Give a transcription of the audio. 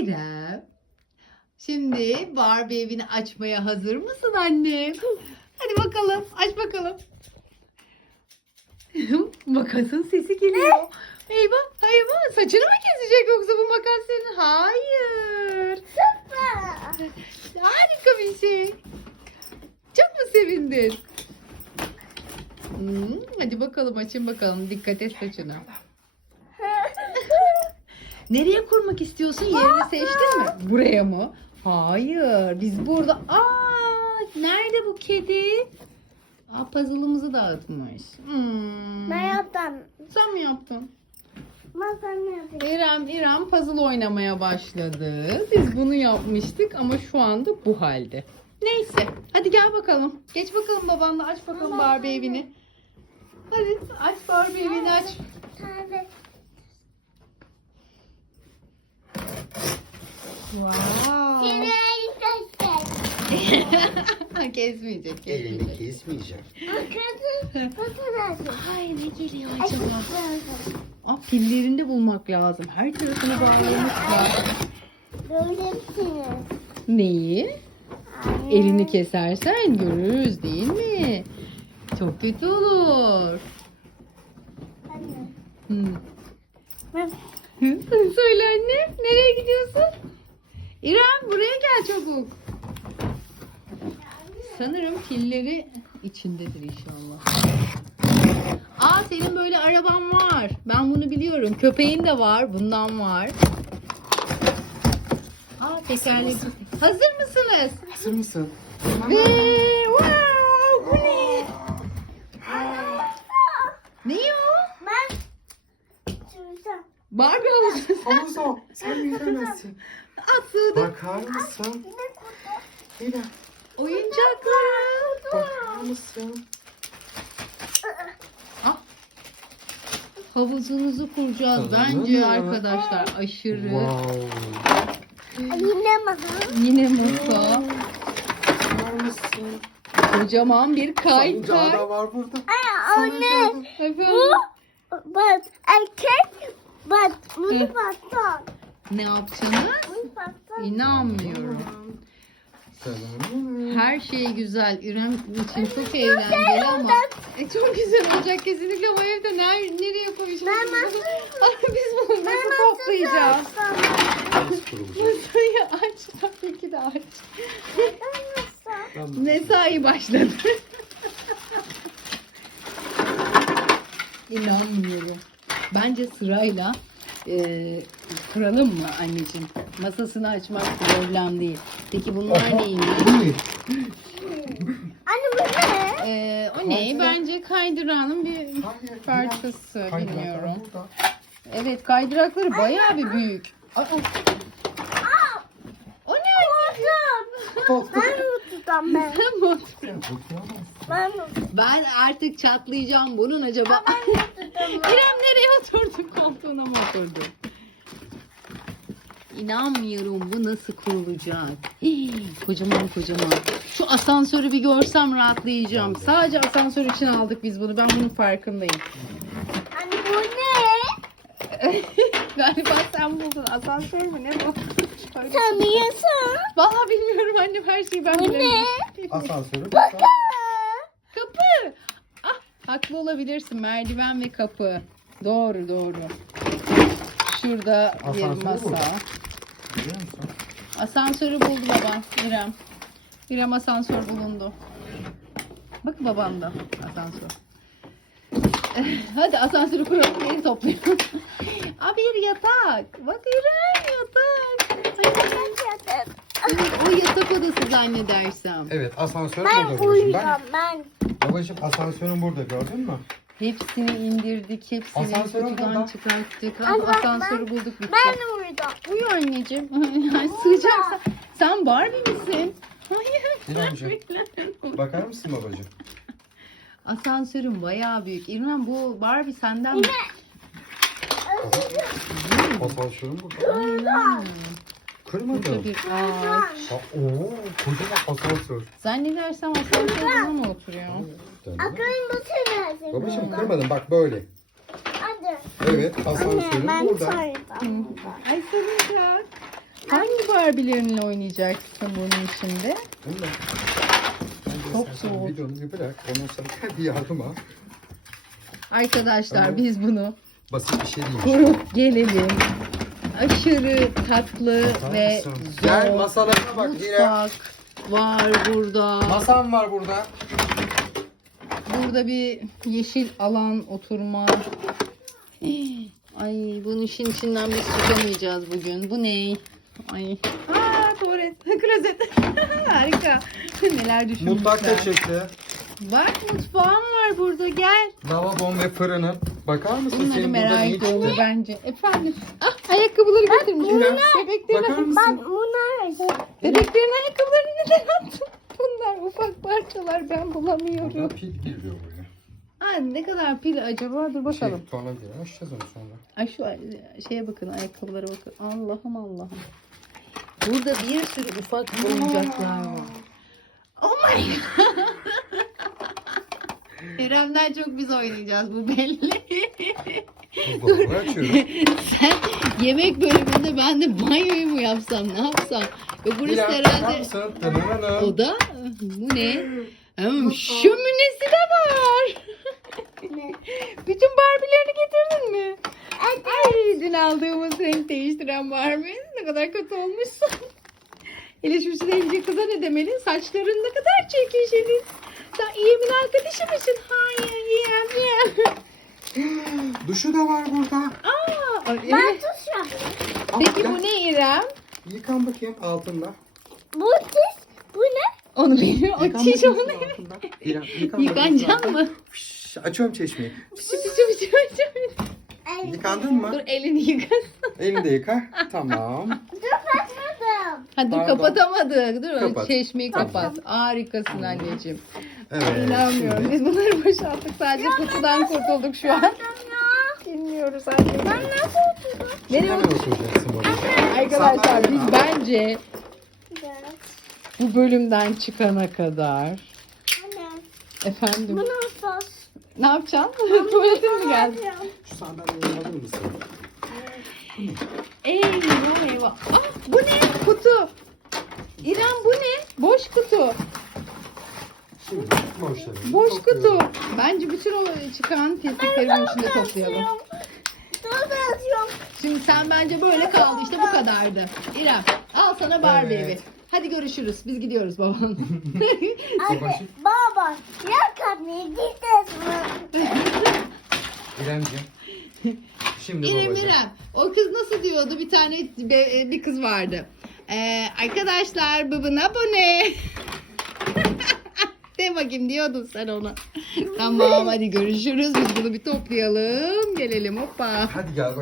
İrem. Şimdi Barbie evini açmaya hazır mısın annem? Hadi bakalım. Aç bakalım. Makasın sesi geliyor. Eyvah eyvah saçını mı kesecek yoksa bu makas senin? Hayır. Harika bir şey. Çok mu sevindin? Hmm, hadi bakalım açın bakalım. Dikkat et saçına. Nereye kurmak istiyorsun? Yerini seçtin mi? Buraya mı? Hayır. Biz burada. Aa, nerede bu kedi? Aa, puzzle'ımızı dağıtmış. Hmm. Ben yaptım. Sen mi yaptın? Ben sen yapayım. İrem, İrem puzzle oynamaya başladı. Biz bunu yapmıştık ama şu anda bu halde. Neyse. Hadi gel bakalım. Geç bakalım babanla aç bakalım Barbie evini. Hadi aç Barbie evini aç. Tabii. Wow. Kesmeyecek, Elini kesmeyecek. kesmeyeceğim. Ay ne geliyor acaba? Aa, pillerini de bulmak lazım. Her tarafını lazım. Böylesiniz. Neyi? Elini kesersen görürüz değil mi? Çok kötü olur. Anne. Hmm. Ben Söyle anne. Nereye gidiyorsun? İrem buraya gel çabuk. Sanırım pilleri içindedir inşallah. Aa senin böyle araban var. Ben bunu biliyorum. Köpeğin de var. Bundan var. Aa tekerlek. Hazır mısınız? Hazır mısın? Ve wow, bu ne? Ne o? Ben. Barbie havuzu. Havuz o. Sen yüzemezsin. Asıldı. Bakar mısın? Hila. Oyuncakları. Bakar mısın? Havuzunuzu kuracağız bence arkadaşlar. Aşırı. Wow. Yine masa. Yine masa. Bakar mısın? Kocaman bir Salıncağı kaykay. da var burada. Anne. Efendim? Bak erkek. Bak bunu patlat. Ne patlat. İnanmıyorum. Selam. Her şey güzel. İrem için çok eğlenceli ama e, çok güzel olacak kesinlikle ama evde ner nereye koyacağız? Ben Ay, Biz bunu nasıl toplayacağız? Masayı aç. Tabii ki de aç. Mesai başladı. İnanmıyorum. Bence sırayla e, kuralım mı anneciğim? Masasını açmak problem değil. Peki bunlar neymiş? Anne bu ne? E, o ne? Kaydırak. Bence kaydıranın bir Hayır, parçası. Hayır, Bilmiyorum. burada. Evet kaydırakları bayağı bir büyük. Aa? Ben tutam ben? Ben mi Ben artık çatlayacağım bunun acaba. tutam? İrem nereye oturdu? Koltuğuna mı oturdu? İnanmıyorum bu nasıl kurulacak? Hii, kocaman kocaman. Şu asansörü bir görsem rahatlayacağım. Sadece asansör için aldık biz bunu. Ben bunun farkındayım. Ne? Galiba sen buldun. Asansör mü ne bu? Şöyle- Sen biliyorsun. Vallahi bilmiyorum annem her şeyi ben Bu bilemem. Asansörü burada. Kapı. Ah, haklı olabilirsin. Merdiven ve kapı. Doğru doğru. Şurada bir Asansörü masa. bu. Biliyor musun? Asansörü buldu babam. İrem. İrem asansör bulundu. Bak babam da asansör. Hadi asansörü kuralım yeri toplayalım. Aa bir yatak. Bak İrem yatak. Ay, o yatak odası zannedersem. Evet asansör burada Ben babacığım. Ben, uyuyacağım ben. babacığım asansörün burada gördün mü? Hepsini indirdik, hepsini Asansörün kutudan burada. çıkarttık. Anne bak, Asansörü ben- bulduk bitti. Ben de uyuyacağım. Uyu anneciğim. Yani sığacaksan. Sen Barbie misin? Hayır. İremciğim. Bakar mısın babacığım? Asansörün bayağı büyük. İrem bu Barbie senden mi? Asansörün burada. Hmm. Bir ağaç. Oo, kocaman asansör. Zannedersem asansör burada mı oturuyor? Bu senin. Babacığım kırmadım bak böyle. Hadi. Evet asansörün Ben burada. Ay sarılacak. Barbie'lerinle oynayacaksın bunun içinde? Bunu da. Çok soğuk. Videonu bir bırak. Ondan sonra bir yardım al. Arkadaşlar Tamam. biz bunu Basit bir şey değil. kurup gelelim. Aşırı tatlı ve zor. Gel masalarına bak İrem. Mutfak var burada. Masam var burada. Burada bir yeşil alan oturma. Ay bunun işin içinden biz çıkamayacağız bugün. Bu ne? Ay. Aa tuvalet. Klozet. Harika. Neler düşünmüşler. Mutfak köşesi. Bak mutfağım var burada gel. Lavabon ve fırının. Bakar mısın? Bunları Senin burada merak ne ediyor çıktı? bence. Efendim. Ah ayakkabıları getirmişim. bunlar- Bebeklerin, Bakar Ben mısın? bunlar. bebeklerin ayakkabılarını neden attım? Bunlar ufak parçalar ben bulamıyorum. Burada pil giriyor buraya. Aa, ne kadar pil acaba? Dur bakalım. Şey, sonra bir açacağız onu sonra. Ay şu şeye bakın, ayakkabılara bakın. Allah'ım Allah'ım. Burada bir sürü ufak oyuncaklar var. My god. İrem'den çok biz oynayacağız bu belli. Açıyoruz. Sen yemek bölümünde ben de banyoyu mu yapsam ne yapsam? Yok burası bakar herhalde o da bu ne? Hmm, şöminesi de var. Bütün Barbie'lerini getirdin mi? Ay dün aldığımız renk değiştiren Barbie ne kadar kötü olmuşsun. Şu sevgili kıza ne demeli? Saçların ne kadar çirkin senin. Sen İyem'in arkadaşı mısın? Hayır İyem İyem. Duşu da var burada. Aa, Ben evet. tutacağım. Peki Gel. bu ne İrem? Yıkan bakayım altında. Bu çiz. Bu ne? Onu bilmiyorum. O Yıkan çiş bakayım onu. altında. İrem, yıkan Yıkanacak mı? Fış, Açıyorum çeşmeyi. Pışı pışı pışı. El- Yıkandın mı? Dur elini yıkasın. Elini de yıka. Tamam. Ha dur Pardon. kapatamadık. Dur Kapat. çeşmeyi kapat. Harikasın anneciğim. Evet. İnanmıyorum. Biz bunları boşalttık. Sadece kutudan kurtulduk şu an. Bilmiyoruz anne. Ben nasıl oturdum? Nereye Nereye oturacaksın? Arkadaşlar biz bence bu bölümden çıkana kadar Anne. efendim Bu nasıl? ne yapacaksın? Tuvaletin mi geldi? Şu sandalyeyi alır mısın? Ah bu ne? Kutu. İrem bu ne? Boş kutu. Şimdi boşları. Boş kutu. Bence bütün o çıkan pislikleri bunun içinde toplayalım. Basıyorum. Şimdi sen bence böyle kaldı işte bu kadardı. İrem al sana Barbie Evet. evi. Hadi görüşürüz. Biz gidiyoruz baban. Anne, baba, ya kapıyı gittin İremciğim. Şimdi İrem babacığım. İrem. O kız nasıl diyordu? Bir tane be- bir kız vardı. Ee, arkadaşlar babana abone. De bakayım diyordun sen ona. tamam hadi görüşürüz. Biz bunu bir toplayalım. Gelelim hoppa. Hadi gel bak.